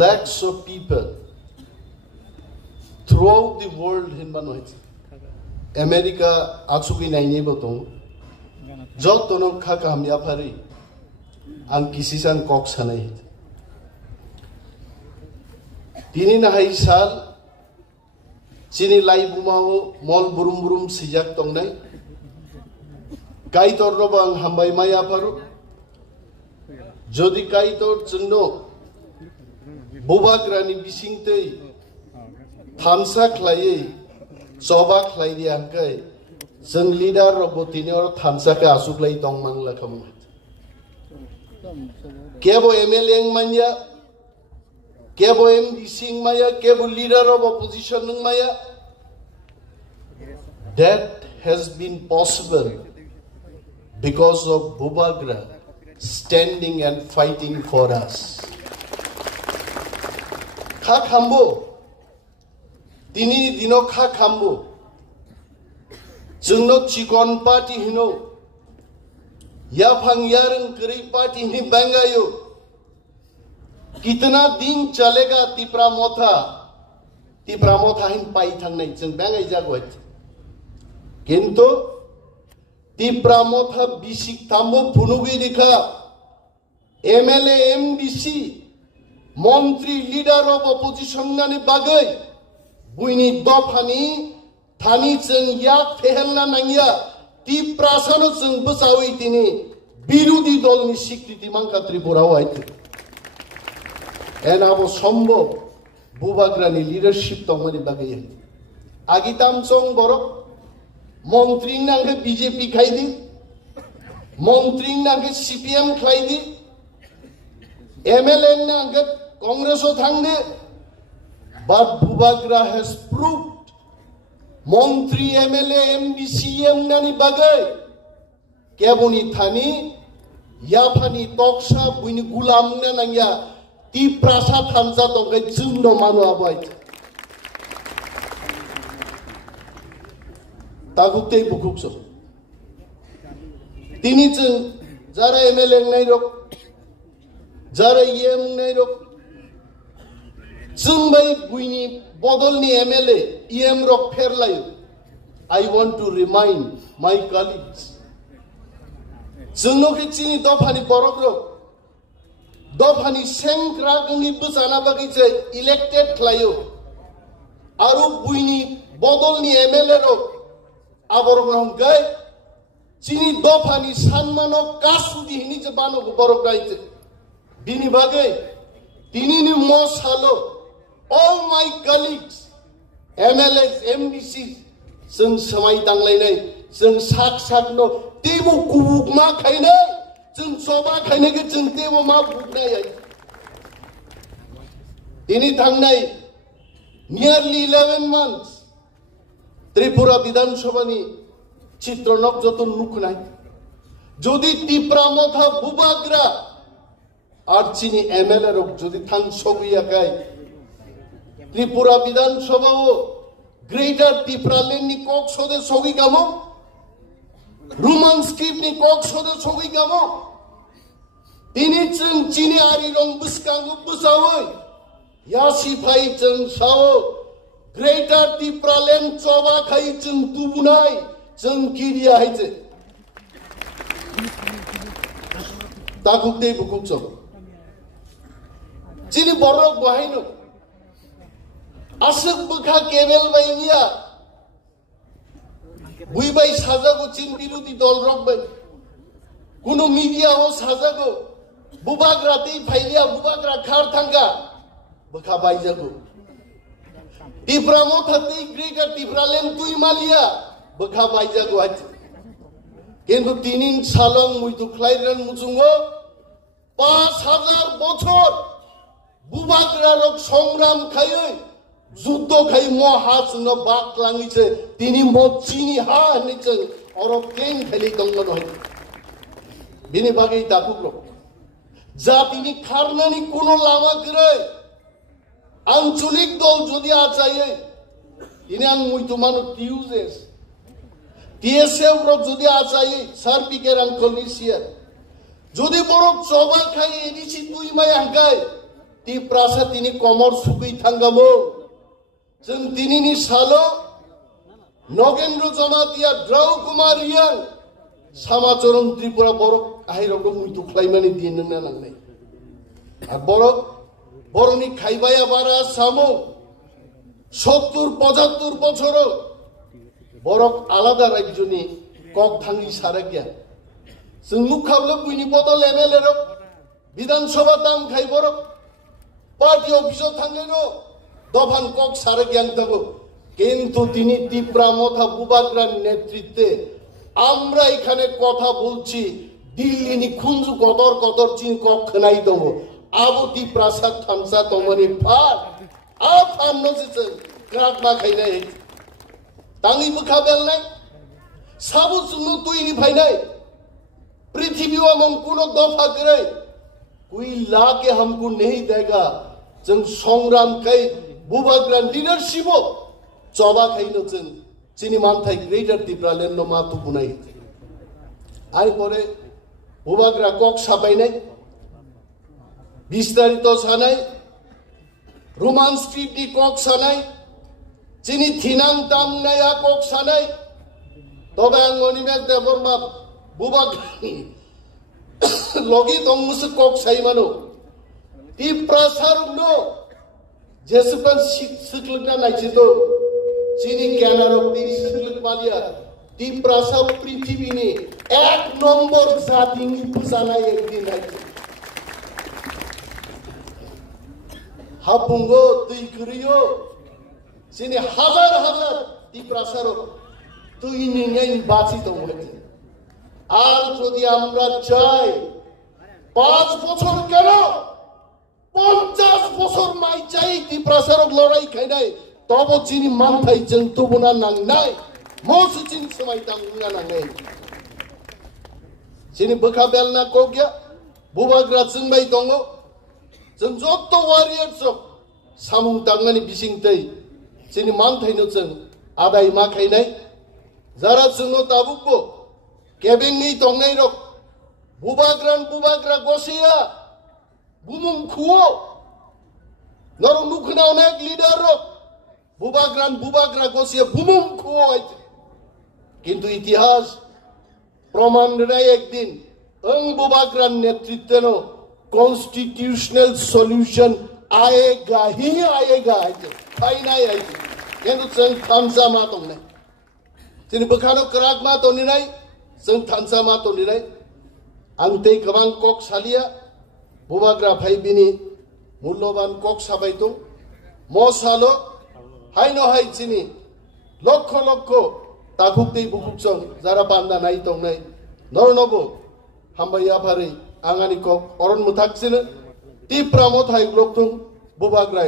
lakhs of people throughout the world America atsugi naini botong jotono khaka hamya phari ang kisisan kok sanai tini na hai sal chini lai bumao mol burum burum sijak tongnai kai torrobang hambai maya pharu jodi kai tor chungno bubagrani bisingtei thamsa khlai soba khlai di angkai jeng leader robotini or thamsa ka asuklai tongmang lakham kebo MLA manya kebo MDC maya kebo leader of opposition maya that has been possible because of Bubagra standing and fighting for us kha khambo tini dino kha khambo jungno chikon party hino ya phang yarang kri party ni bangayo कितना दिन चलेगा तिप्रा मोथा hin pai thang nai jeng bangai jagwat किंतु तिप्रा मोथा bisik tambo phunugi dikha MLA MDC মন্ত্রী leader of opposition nani bagai buini dofani thani jeng yak fehelna nangya Tipra sano jeng basawi tini birodi dol ni sikriti mangka tripura waite abo সম্ভব বুবাগ্রানি leadership তমনি বাগে আগিতাম song বড় মন্ত্রী নাঙ্গে BJP খাইদি মন্ত্রী নাঙ্গে CPM খাইদি MLA নাঙ্গে কংগ্রেসও থাংদে বাট বুবাগ্রা হ্যাজ প্রুভড মন্ত্রী এমএলএ এমডি সিএম নানি বাগে কেবনি থানি ইয়াফানি তকসা বুইনি গুলাম না নাঙ্গিয়া ti prasa thamsa tongkai jungno manu abai tagutei bukukso tini jung jara MLA nai rok jara EM nai rok jungbai buini bodol ni MLA EM rok pherlai I want to remind my colleagues jungno ke chini dofani borok rok dofani sengkra gni busana bagi je elected khlayo aru buini bodol ni MLA ro aborok gai chini dofani sanmano kasudi hini je bano borok gai je bini bagai tini ni mo salo all my colleagues MLAs MDC jeng samai tanglai nai jeng sak sak no temu kubuk ma khainai jeng soba khaine ke jeng tebo ma buknai ini thangnai nearly 11 months Tripura Vidhan Sabha ni chitronok joton nuknai jodi tipra motha bubagra ar chini MLA rok jodi thang sogiya kai Tripura Vidhan Sabha o greater Tripura len ni kok sode sogi gamo Roman script ni kok sode sogi gamo tini jeng chini ari rong buskangu busawoi yasi phai jeng sao greater Tripura len choba khai jeng tubunai jeng kiria haije takukte bukukso chini borok bahaino asuk bukha kebel bainia buibai sajago chin birodi dol rok bai kuno media ho sajago bubagra tei phailia bubagra khar thanga bukha baijago Tripura motha tei greater Tripura len tui malia bukha baijago ati কিন্তু তিনিন সালং মুইতু খ্লাইরান মুচুঙ্গো 5000 বছর বুবাগ্রা rock সংগ্রাম খাই যুদ্ধ খাই মহাজ ন বাক লাঙিছে তিনি মচিনি হা নিচং or plane খেলি দঙ্গন হয় বিনি বাগেই দাকুক যা তিনি খারনানি কোন লামা করে আঞ্চলিক দল যদি আচাইয়ে তিনি আং মুইতু মানু টিউজেস TSF rok jodi achai sar piker angkol ni siar যদি বরক চবা খাই এদিছি তুই মাই হাঙ্কায় তি প্রাসা তিনি কমর সুকুই থাঙ্গামো जों दिनैनि सालो नगेन्द्र जमातिया द्रौ कुमार रियां सामाचरन त्रिपुरा बरक आहिरगम मुइतु ख्लाइमानि दिनो नांनाय আর বরনি খাইবায়া বারা সামো 70-75 বছর বরক আলাদা রাজ্যনি কক থাঙ্গি সারা গিয়া जों नुखाबले बुइनि बदल एमएलए रक विधानसभा दाम खाइ बरक पार्टी अफिसआव थांलेनो দফান কক সারে জ্ঞান থাকো কিন্তু তিনি তীব্রা মথা বুবাগ্রার নেতৃত্বে আমরা এখানে কথা বলছি দিল্লিনি খুঞ্জু কদর কদর চিন কক খনাই দব আবতি প্রাসাদ থামসা তমনি ফাট আ ফান নজিছে ক্রাক মা খাইনাই তাঙ্গি মুখা বেল নাই সাবু সুনু তুইনি ফাইনাই পৃথিবী অমন কোন দফা করে कोई ला के हमको नहीं देगा जों संग्राम खाई बुबाग्रा लिडारशिप चबा खाइनो जों चिनि मानथाय ग्रेटर त्रिपुरालेण्ड मातु बुनाय आइ परे बुबाग्रा कक साबायनाय विस्तारित सानाय रोमान स्ट्रीट नि कक सानाय चिनि थिनाम तामनाया कक सानाय तबे आं अनिमेष देबरमा बुबाग्रा लगी दंमुस कक साइमानो ती प्रासारनो जेसेबां सिखलना नायजितो चिनि केनारो ती सिखलक बालिया ती प्रासार पृथ्वीनि एक नम्बर जातिनि बुजानाय एकदिन नायजि हापुंगो दै करियो चिनि हाजार हाजार ती प्रासारो तुइनि नै बाचि दं हयते আর যদি আমরা চাই 5 বছর কেন 50 বছর মাই চাই ত্রিপ্রাসারক লড়াই খাইনাই তব চিনি মানথাই जों তবুনা নাংনাই মসু চিনি সময় তাংনা নাংনাই চিনি বখা বেলনা কোগিয়া বুবাগ্রা চিনবাই দङ जों যত ওয়ারিয়ার্স সামুং তাংনানি বিসিংতै চিনি মানথাইनो जों আদাই मा খাইনাই যারা जोंनो তাবুকবো केबिननि दंनाय रक बुबाग्रा गसिया बुमुं खुओ नरं नुखनाव नेक लिडार रक बुबाग्रा गसिया बुमुं खुओ आइते किंतु इतिहास प्रमाण रे एकदिन ओं बुबाग्रा नेतृत्वनो कॉन्स्टिट्यूशनल सॉल्यूशन आएगा ही आएगा आइते फाइनाय आइते किंतु जों थामजा मा दंनाय जों बखानो क्राक मा दनिनाय जों थानसा मा तनिनाय आंते गोबां कक सालिया बुबाग्रा भाइबिनि मूल्यबान कक साबाय दं मसालो हायनो हाय चिनि लक्ष लक्ष ताकुकदै बुकुकजों जारा बान्दा नाय दंनाय नरनबो हामबाय आफारै आंगानि कक अरन मुथाकसिनो ती प्रामो थाय ग्लक दं बुबाग्रा